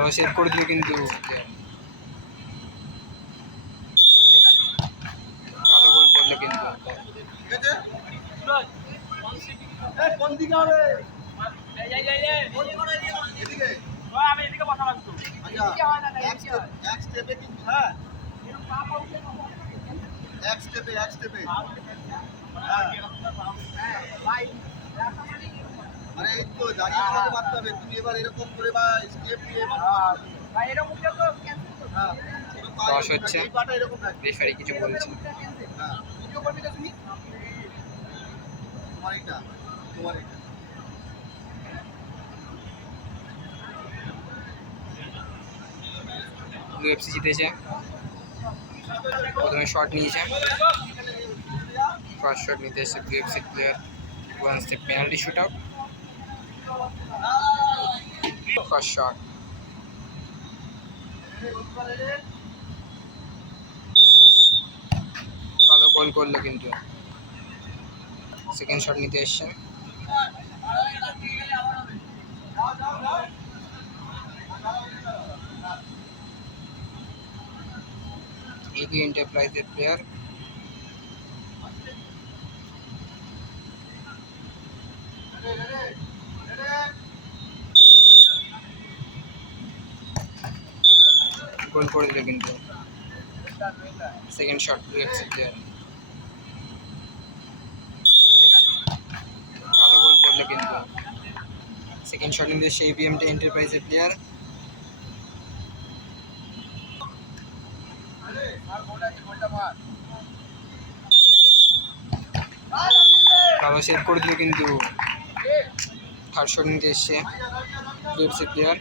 ভালো সেভ করে দিল কিন্তু ভালো গোল করলো কিন্তু আরে এই তো দাঁড়িয়ে মারতে হবে তুমি এবার এরকম করে বা স্টেপ নিয়ে ভাই এরকম তো ক্যান্সেল করো হ্যাঁ টস হচ্ছে এই পাটা এরকম রাখবে রেফারি কিছু বলছে হ্যাঁ ভিডিও করবি না তুমি তোমার এটা ইউএফসি জিতেছে প্রথমে শট নিয়েছে ফার্স্ট শট নিতে এসে UFC player once the penalty shootout first shot ভালো গোল করলো কিন্তু সেকেন্ড শট নিতে এসছে এবি এন্টারপ্রাইজের প্লেয়ার গোল করে দিল কিন্তু সেকেন্ড শট ইউএফসি প্লেয়ার ভালো গোল করলো কিন্তু সেকেন্ড শট নিতে এসছে এবি এন্টারপ্রাইজের প্লেয়ার ভালো সেভ করে দিল কিন্তু থার্ড শট নিতে এসছে ইউএফসি প্লেয়ার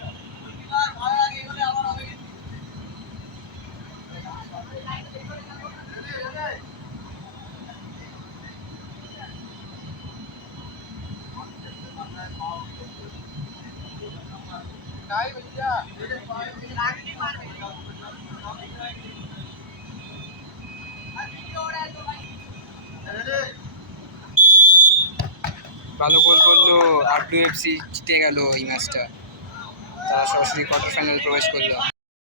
ভালো গোল করলো আর ইউএফসি জিতে গেল এই ম্যাচটা তারা সরাসরি কোয়ার্টার ফাইনাল প্রবেশ করলো